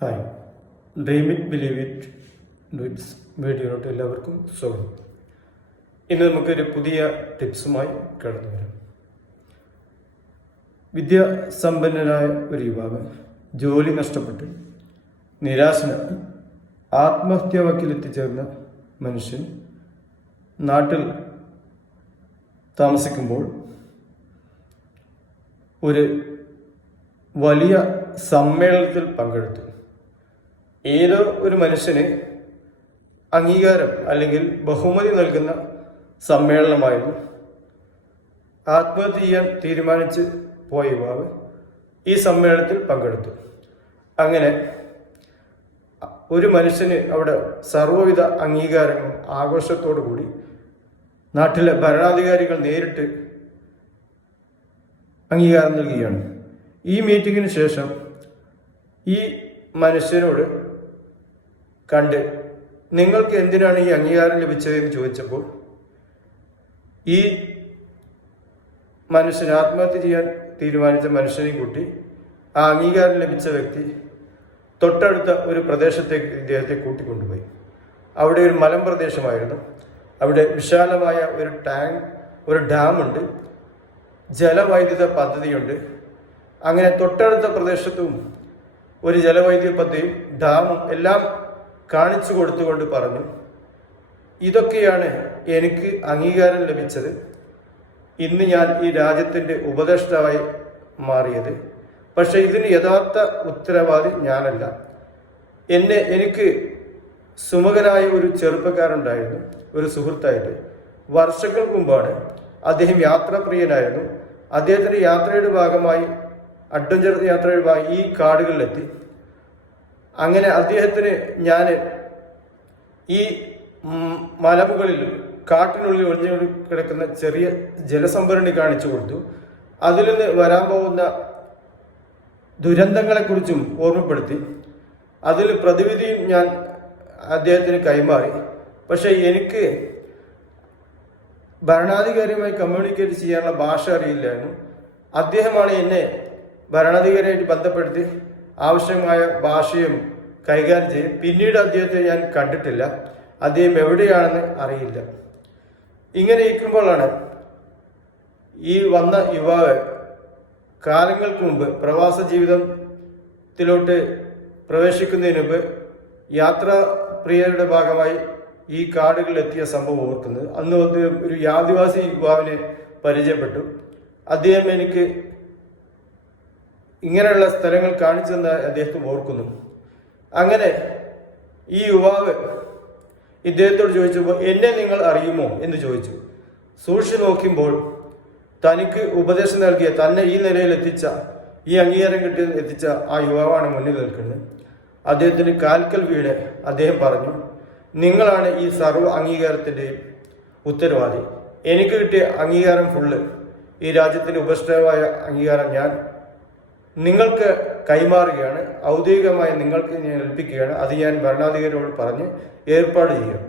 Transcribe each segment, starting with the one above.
Hi, dream it believe it do it's വീഡിയോയിലോട്ട് എല്ലാവർക്കും സ്വാഗതം. ഇന്ന് നമുക്കൊരു പുതിയ ടിപ്സുമായി കടന്നു വരാം. വിദ്യാസമ്പന്നനായ ഒരു യുവാവ് ജോലി നഷ്ടപ്പെട്ട് നിരാശനായി ആത്മഹത്യാ വക്കിലെത്തിച്ചേർന്ന മനുഷ്യൻ നാട്ടിൽ താമസിക്കുമ്പോൾ ഒരു വലിയ സമ്മേളനത്തിൽ പങ്കെടുത്തു. ഏതോ ഒരു മനുഷ്യന് അംഗീകാരം അല്ലെങ്കിൽ ബഹുമതി നൽകുന്ന സമ്മേളനമായിരുന്നു. ആത്മഹത്യ ചെയ്യാൻ തീരുമാനിച്ച് പോയ യുവാവ് ഈ സമ്മേളനത്തിൽ പങ്കെടുത്തു. അങ്ങനെ ഒരു മനുഷ്യന് അവിടെ സർവ്വവിധ അംഗീകാരങ്ങളും ആഘോഷത്തോടു കൂടി നാട്ടിലെ ഭരണാധികാരികൾ നേരിട്ട് അംഗീകാരം നൽകുകയാണ്. ഈ മീറ്റിങ്ങിന് ശേഷം ഈ മനുഷ്യനോട് കണ്ട് നിങ്ങൾക്ക് എന്തിനാണ് ഈ അംഗീകാരം ലഭിച്ചതെന്ന് ചോദിച്ചപ്പോൾ ഈ മനുഷ്യൻ ആത്മഹത്യ ചെയ്യാൻ തീരുമാനിച്ച മനുഷ്യനെ കൂട്ടി ആ അംഗീകാരം ലഭിച്ച വ്യക്തി തൊട്ടടുത്ത ഒരു പ്രദേശത്തേക്ക് ഇദ്ദേഹത്തെ കൂട്ടിക്കൊണ്ടുപോയി. അവിടെ ഒരു മലമ്പ്രദേശമായിരുന്നു. അവിടെ വിശാലമായ ഒരു ഡാമുണ്ട്, ജലവൈദ്യുത പദ്ധതിയുണ്ട്. അങ്ങനെ തൊട്ടടുത്ത പ്രദേശത്തും ഒരു ജലവൈദ്യുത പദ്ധതിയും ഡാമും എല്ലാം കാണിച്ചു കൊടുത്തുകൊണ്ട് പറഞ്ഞു, ഇതൊക്കെയാണ് എനിക്ക് അംഗീകാരം ലഭിച്ചത്. ഇന്ന് ഞാൻ ഈ രാജ്യത്തിൻ്റെ ഉപദേഷ്ടാവായി മാറിയത്. പക്ഷെ ഇതിന് യഥാർത്ഥ ഉത്തരവാദി ഞാനല്ല. എനിക്ക് സുമുഖനായ ഒരു ചെറുപ്പക്കാരുണ്ടായിരുന്നു, ഒരു സുഹൃത്തായിട്ട്. വർഷങ്ങൾക്ക് മുമ്പാണ് അദ്ദേഹം യാത്രാപ്രിയനായിരുന്നു. അദ്ദേഹത്തിൻ്റെ യാത്രയുടെ ഭാഗമായി അഡ്വഞ്ചർ യാത്രയുടെ ഭാഗം ഈ കാടുകളിലെത്തി. അങ്ങനെ അദ്ദേഹത്തിന് ഞാൻ ഈ മലമുകളിൽ കാട്ടിനുള്ളിൽ ഒളിഞ്ഞു കിടക്കുന്ന ചെറിയ ജലസംഭരണി കാണിച്ചു കൊടുത്തു. അതിൽ നിന്ന് വരാൻ പോകുന്ന ദുരന്തങ്ങളെക്കുറിച്ചും ഓർമ്മപ്പെടുത്തി. അതിൽ പ്രതിവിധിയും ഞാൻ അദ്ദേഹത്തിന് കൈമാറി. പക്ഷെ എനിക്ക് ഭരണാധികാരിയുമായി കമ്മ്യൂണിക്കേറ്റ് ചെയ്യാനുള്ള ഭാഷ അറിയില്ലായിരുന്നു. അദ്ദേഹമാണ് എന്നെ ഭരണാധികാരിയായിട്ട് ബന്ധപ്പെടുത്തി ആവശ്യമായ ഭാഷയും കൈകാര്യം ചെയ്യും. പിന്നീട് അദ്ദേഹത്തെ ഞാൻ കണ്ടിട്ടില്ല. അദ്ദേഹം എവിടെയാണെന്ന് അറിയില്ല. ഇങ്ങനെ ഇരിക്കുമ്പോഴാണ് ഈ വന്ന യുവാവ് കാലങ്ങൾക്ക് മുമ്പ് പ്രവാസ ജീവിതത്തിലോട്ട് പ്രവേശിക്കുന്നതിന് മുമ്പ് യാത്രാപ്രിയരുടെ ഭാഗമായി ഈ കാടുകളിലെത്തിയ സംഭവം ഓർക്കുന്നത്. അന്ന് ഒരു ആദിവാസി യുവാവിനെ പരിചയപ്പെട്ടു. അദ്ദേഹം എനിക്ക് ഇങ്ങനെയുള്ള സ്ഥലങ്ങൾ കാണിച്ചു തന്ന അദ്ദേഹത്തെ ഓർക്കുന്നു. അങ്ങനെ ഈ യുവാവ് ഇദ്ദേഹത്തോട് ചോദിച്ചപ്പോൾ എന്നെ നിങ്ങൾ അറിയുമോ എന്ന് ചോദിച്ചു. സൂക്ഷിച്ചു നോക്കുമ്പോൾ തനിക്ക് ഉപദേശം നൽകിയ, തന്നെ ഈ നിലയിൽ എത്തിച്ച, ഈ അംഗീകാരം കിട്ടി എത്തിച്ച ആ യുവാവാണ് മുന്നിൽ നിൽക്കുന്നത്. അദ്ദേഹത്തിന് കാൽക്കൽ വീട് അദ്ദേഹം പറഞ്ഞു, നിങ്ങളാണ് ഈ സർവ്വ അംഗീകാരത്തിൻ്റെയും ഉത്തരവാദി. എനിക്ക് കിട്ടിയ അംഗീകാരം ഫുള്ള്, ഈ രാജ്യത്തിൻ്റെ ഉപദേഷ്ടാവായ അംഗീകാരം ഞാൻ നിങ്ങൾക്ക് കൈമാറുകയാണ്, ഔദ്യോഗികമായി നിങ്ങൾക്ക് ഞാൻ ഏൽപ്പിക്കുകയാണ്. അത് ഞാൻ ഭരണാധികാരിയോട് പറഞ്ഞ് ഏർപ്പാട് ചെയ്യും.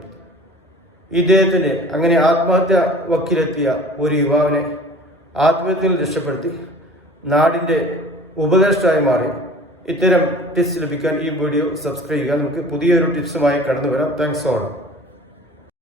ഇദ്ദേഹത്തിന് അങ്ങനെ ആത്മഹത്യ വക്കിലെത്തിയ ഒരു യുവാവിനെ ആത്മഹത്യയിൽ രക്ഷപ്പെടുത്തി നാടിൻ്റെ ഉപദേഷ്ടായി മാറി. ഇത്തരം ടിപ്സ് ലഭിക്കാൻ ഈ വീഡിയോ സബ്സ്ക്രൈബ് ചെയ്യുക. നമുക്ക് പുതിയൊരു ടിപ്സുമായി കടന്നു വരാം. Thanks all.